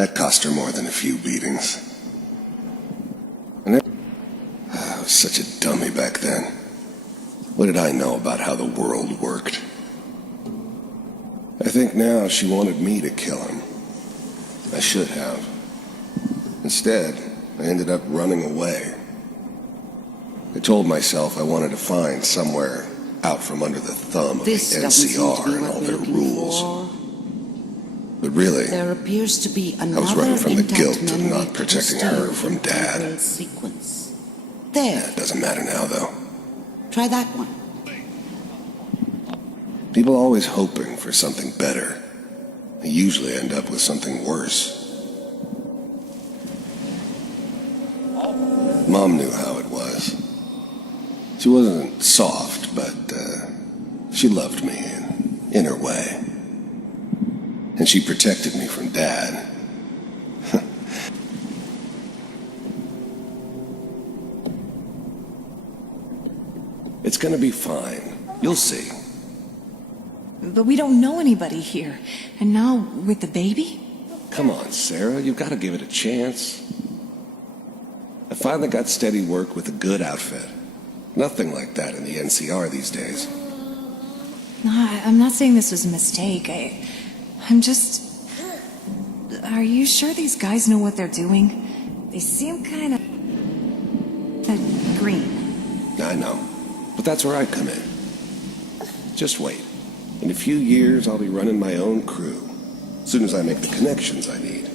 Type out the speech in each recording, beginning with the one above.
That cost her more than a few beatings. I was such a dummy back then. What did I know about how the world worked? I think now she wanted me to kill him. I should have. Instead, I ended up running away. I told myself I wanted to find somewhere out from under the thumb of the NCR and all their rules. But really, there appears to be I was running from the guilt of memory not protecting her from Dad. Sequence. There. Yeah, it doesn't matter now, though. Try that one. People are always hoping for something better. They usually end up with something worse. Mom knew how it was. She wasn't soft, but she loved me in her way. And she protected me from Dad. It's gonna be fine. You'll see. But we don't know anybody here. And now, with the baby? Come on, Sarah. You've got to give it a chance. I finally got steady work with a good outfit. Nothing like that in the NCR these days. No, I'm not saying this was a mistake. I'm just... Are you sure these guys know what they're doing? They seem kind of... green. I know. But that's where I come in. Just wait. In a few years, I'll be running my own crew. As soon as I make the connections I need.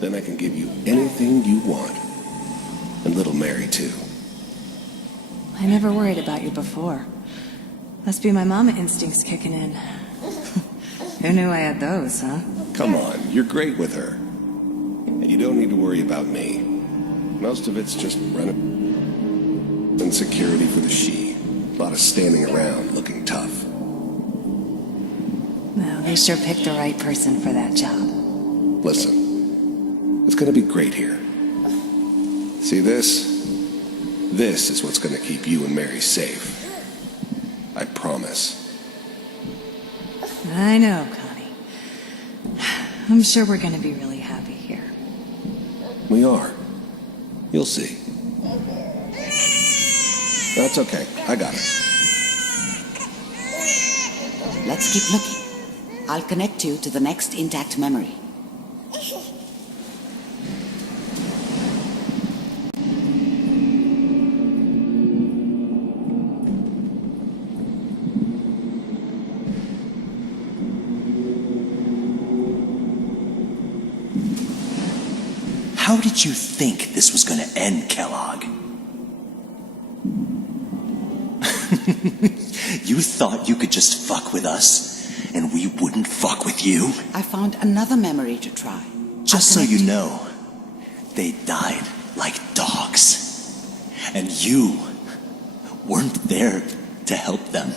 Then I can give you anything you want. And little Mary, too. I never worried about you before. Must be my mama instincts kicking in. Who knew I had those, huh? Come on, you're great with her. And you don't need to worry about me. Most of it's just running and security for the she. A lot of standing around looking tough. Well, they sure picked the right person for that job. Listen, it's gonna be great here. See this? This is what's gonna keep you and Mary safe. I promise. I know, Connie. I'm sure we're gonna be really happy here. We are. You'll see. That's okay. I got it. Let's keep looking. I'll connect you to the next intact memory. How did you think this was going to end, Kellogg? You thought you could just fuck with us, and we wouldn't fuck with you? I found another memory to try. Just so you know, they died like dogs. And you weren't there to help them.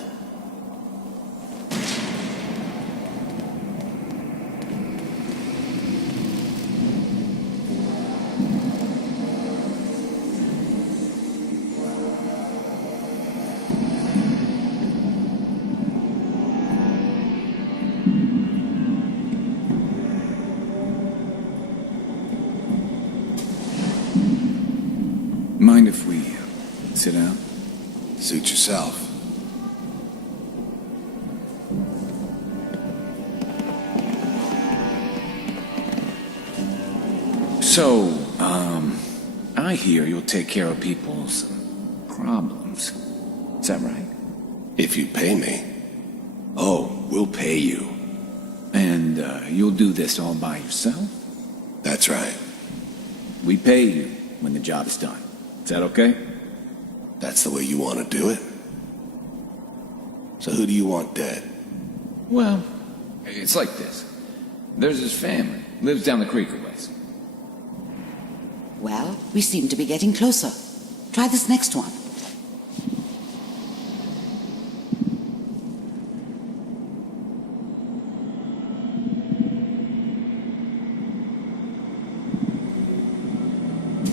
Mind if we sit down? Suit yourself. So, I hear you'll take care of people's problems. Is that right? If you pay me. Oh, we'll pay you. And you'll do this all by yourself? That's right. We pay you when the job is done. Is that okay? That's the way you want to do it? So who do you want dead? Well, it's like this. There's his family. Lives down the creek a ways. Well, we seem to be getting closer. Try this next one.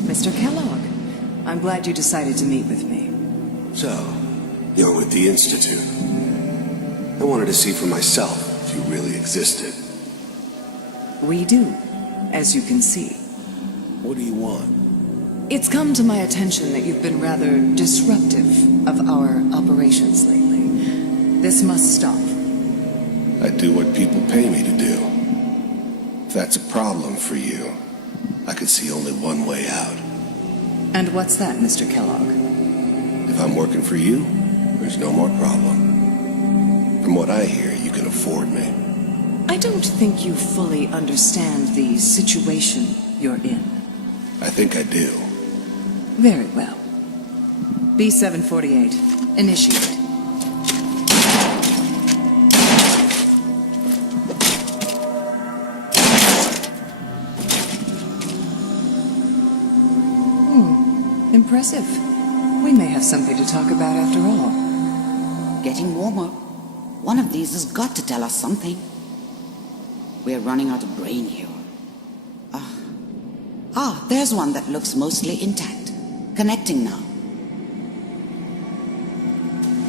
Mr. Kellogg, I'm glad you decided to meet with me. So, you're with the Institute. I wanted to see for myself if you really existed. We do, as you can see. What do you want? It's come to my attention that you've been rather disruptive of our operations lately. This must stop. I do what people pay me to do. If that's a problem for you, I could see only one way out. And what's that, Mr. Kellogg? If I'm working for you, there's no more problem. From what I hear, you can afford me. I don't think you fully understand the situation you're in. I think I do. Very well. B-748, initiate. Impressive. We may have something to talk about after all. Getting warmer. One of these has got to tell us something. We're running out of brain here. There's one that looks mostly intact. Connecting now.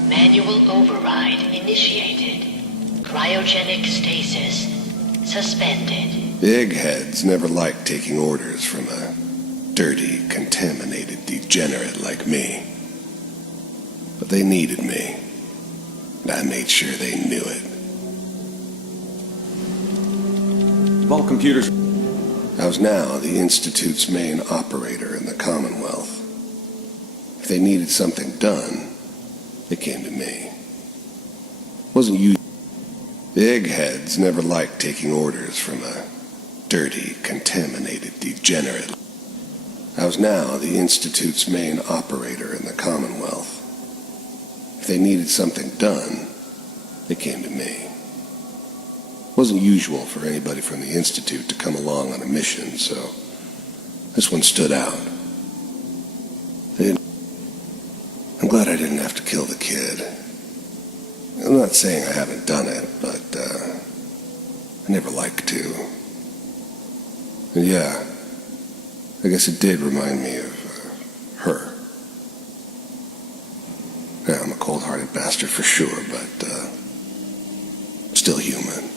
Manual override initiated. Cryogenic stasis suspended. Eggheads never liked taking orders from a dirty, contaminated degenerate like me. But they needed me, and I made sure they knew it. Vault computers. I was now the Institute's main operator in the Commonwealth. If they needed something done, they came to me. Wasn't you? The eggheads never liked taking orders from a dirty, contaminated degenerate. I was now the Institute's main operator in the Commonwealth. If they needed something done, they came to me. It wasn't usual for anybody from the Institute to come along on a mission, so this one stood out. I'm glad I didn't have to kill the kid. I'm not saying I haven't done it, but I never liked to. And yeah, I guess it did remind me of her. Yeah, I'm a cold-hearted bastard for sure, but still human.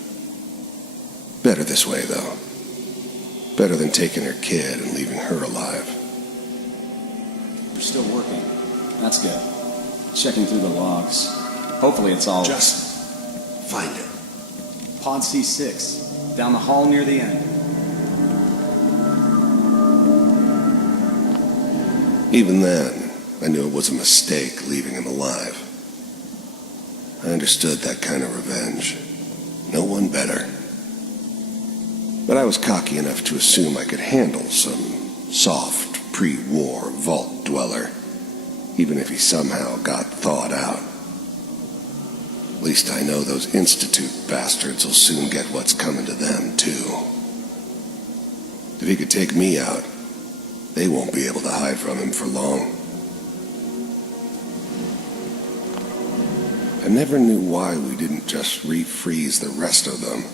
Better this way, though. Better than taking her kid and leaving her alive. We're still working. That's good. Checking through the logs. Hopefully it's all... Just find it. Pod C6. Down the hall near the end. Even then, I knew it was a mistake leaving him alive. I understood that kind of revenge. No one better. But I was cocky enough to assume I could handle some soft, pre-war vault dweller, even if he somehow got thawed out. At least I know those Institute bastards will soon get what's coming to them, too. If he could take me out, they won't be able to hide from him for long. I never knew why we didn't just refreeze the rest of them.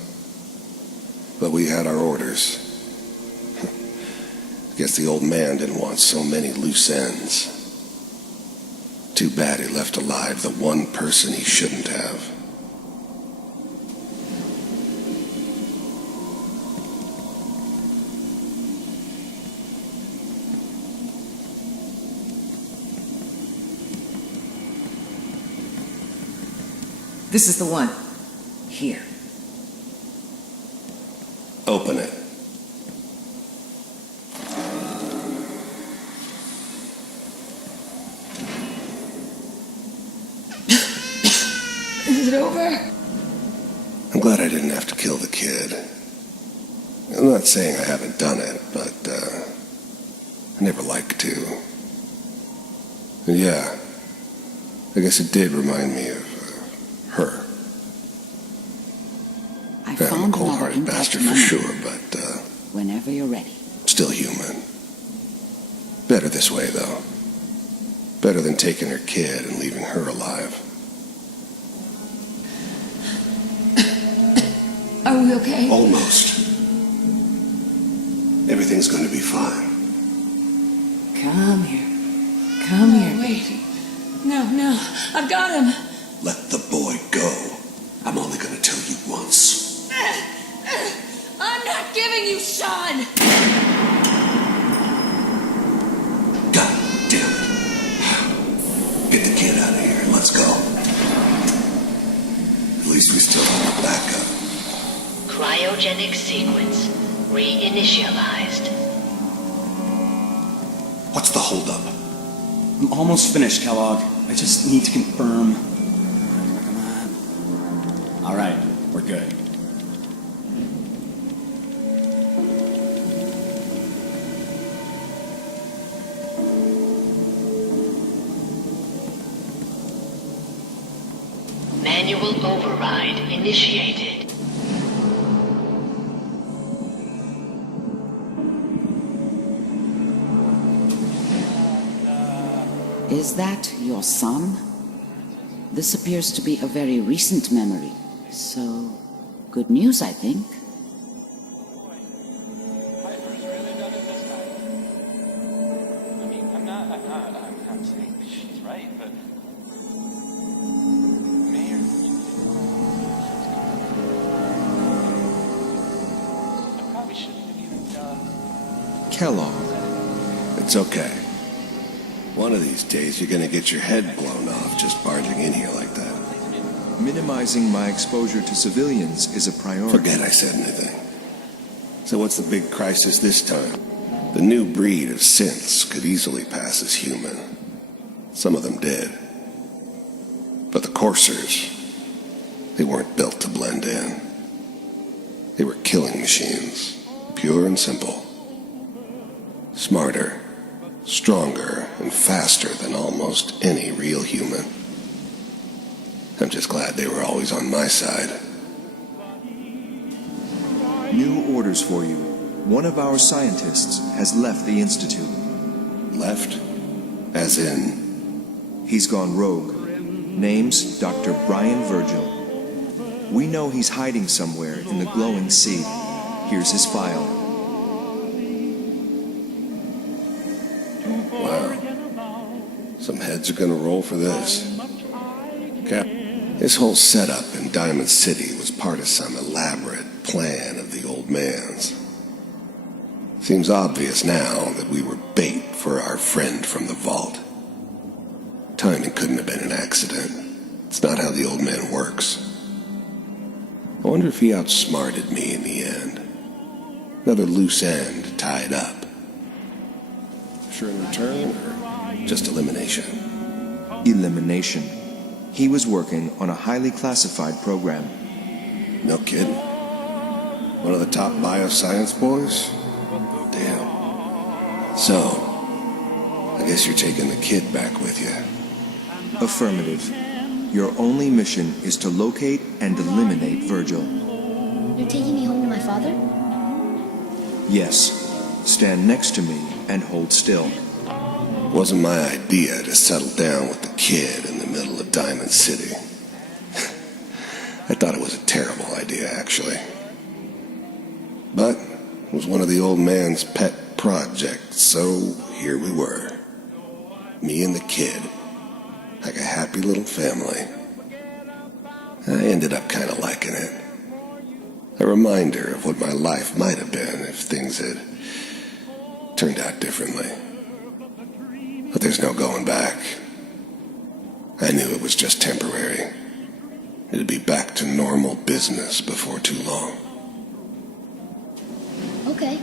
But we had our orders. Guess the old man didn't want so many loose ends. Too bad he left alive the one person he shouldn't have. This is the one. Here. Open it. Is it over? I'm glad I didn't have to kill the kid. I'm not saying I haven't done it, but I never liked to. And yeah, I guess it did remind me of her. I I'm a found another cold-hearted intact bastard for memory. sure, but Whenever you're ready. still human. Better this way, though. Better than taking her kid and leaving her alive. Are we okay? Almost. Everything's going to be fine. Come here. Come here. Wait. No. I've got him. Let the boy go. I'm only going to tell you once. I'm not getting you, Sean! God damn it. Get the kid out of here. Let's go. At least we still have a backup. Cryogenic sequence reinitialized. What's the holdup? I'm almost finished, Kellogg. I just need to confirm. Come on. All right, we're good. Manual override initiated. Is that your son? This appears to be a very recent memory. So, good news, I think. I'm saying she's right, but Mayor, I probably shouldn't have even done. Kellogg. It's okay. One of these days you're gonna get your head blown off just barging in here like that. Minimizing my exposure to civilians is a priority. Forget I said anything. So what's the big crisis this time? The new breed of synths could easily pass as human. Some of them did. But the coursers, they weren't built to blend in. They were killing machines, pure and simple. Smarter, stronger, and faster than almost any real human. I'm just glad they were always on my side. New orders for you. One of our scientists has left the Institute. Left? As in? He's gone rogue. Name's Dr. Brian Virgil. We know he's hiding somewhere in the glowing sea. Here's his file. Wow. Some heads are gonna roll for this. Cap, this whole setup in Diamond City was part of some elaborate plan of the old man's. Seems obvious now that we were bait for our friend from the vault. Timing couldn't have been an accident. It's not how the old man works. I wonder if he outsmarted me in the end. Another loose end tied up. Sure in return, or just elimination? Elimination. He was working on a highly classified program. No kidding. One of the top bioscience boys? Damn. So, I guess you're taking the kid back with you. Affirmative. Your only mission is to locate and eliminate Virgil. You're taking me home to my father? Yes. Stand next to me and hold still. Wasn't my idea to settle down with the kid in the middle of Diamond City. I thought it was a terrible idea, actually. But it was one of the old man's pet projects, so here we were. Me and the kid. Like a happy little family. I ended up kind of liking it. A reminder of what my life might have been if things had turned out differently. But there's no going back. I knew it was just temporary. It'd be back to normal business before too long. Okay.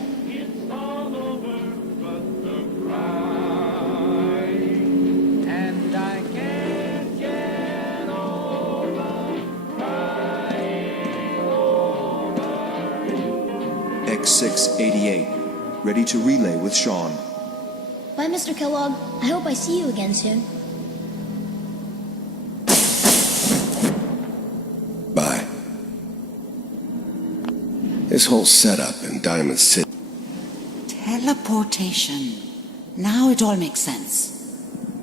X688, ready to relay with Sean. Bye, Mr. Kellogg. I hope I see you again soon. Bye. This whole setup in Diamond City. Teleportation. Now it all makes sense.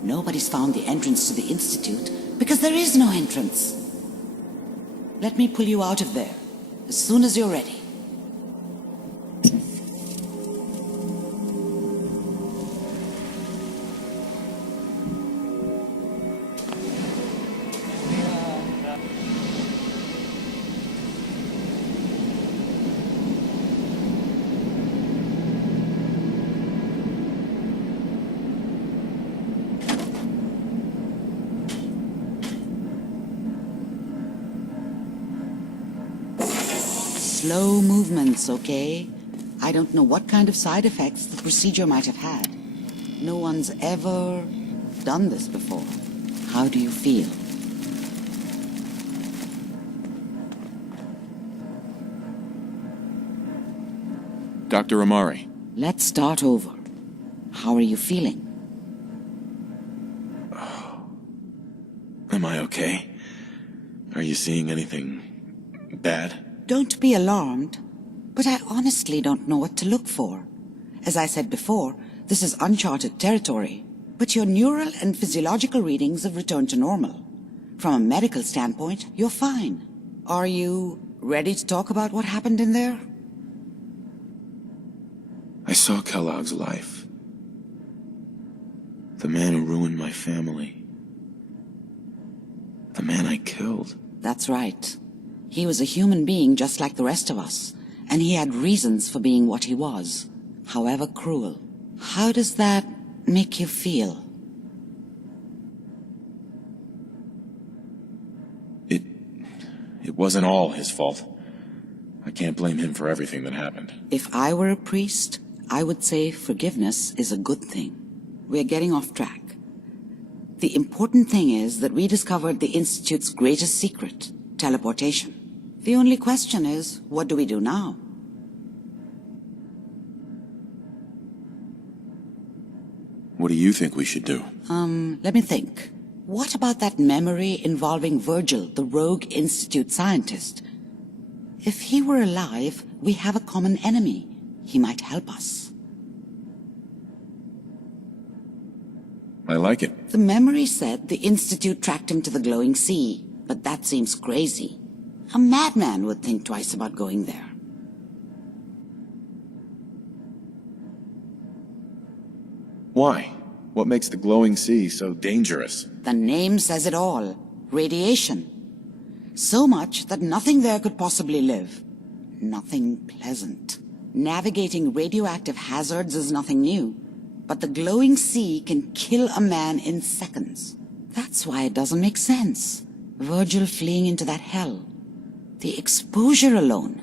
Nobody's found the entrance to the Institute because there is no entrance. Let me pull you out of there as soon as you're ready. Slow movements, okay? I don't know what kind of side effects the procedure might have had. No one's ever done this before. How do you feel? Dr. Amari. Let's start over. How are you feeling? Am I okay? Are you seeing anything bad? Don't be alarmed, but I honestly don't know what to look for. As I said before, this is uncharted territory, but your neural and physiological readings have returned to normal. From a medical standpoint, you're fine. Are you ready to talk about what happened in there? I saw Kellogg's life. The man who ruined my family. The man I killed. That's right. He was a human being just like the rest of us, and he had reasons for being what he was, however cruel. How does that make you feel? It wasn't all his fault. I can't blame him for everything that happened. If I were a priest, I would say forgiveness is a good thing. We're getting off track. The important thing is that we discovered the Institute's greatest secret, teleportation. The only question is, what do we do now? What do you think we should do? Let me think. What about that memory involving Virgil, the rogue Institute scientist? If he were alive, we have a common enemy. He might help us. I like it. The memory said the Institute tracked him to the glowing sea, but that seems crazy. A madman would think twice about going there. Why? What makes the glowing sea so dangerous? The name says it all. Radiation. So much that nothing there could possibly live. Nothing pleasant. Navigating radioactive hazards is nothing new. But the glowing sea can kill a man in seconds. That's why it doesn't make sense. Virgil fleeing into that hell. The exposure alone.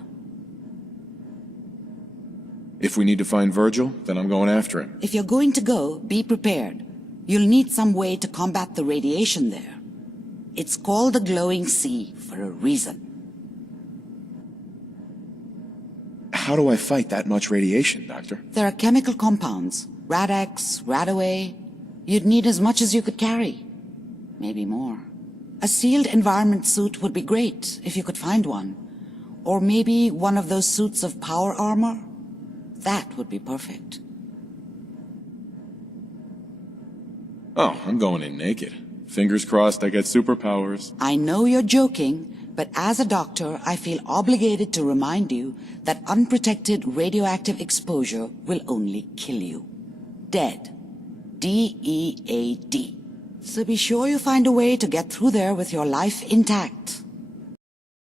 If we need to find Virgil, then I'm going after him. If you're going to go, be prepared. You'll need some way to combat the radiation there. It's called the glowing sea for a reason. How do I fight that much radiation, Doctor? There are chemical compounds. Rad-X, Radaway. You'd need as much as you could carry. Maybe more. A sealed environment suit would be great, if you could find one. Or maybe one of those suits of power armor. That would be perfect. Oh, I'm going in naked. Fingers crossed I get superpowers. I know you're joking, but as a doctor, I feel obligated to remind you that unprotected radioactive exposure will only kill you. Dead. D-E-A-D. So be sure you find a way to get through there with your life intact.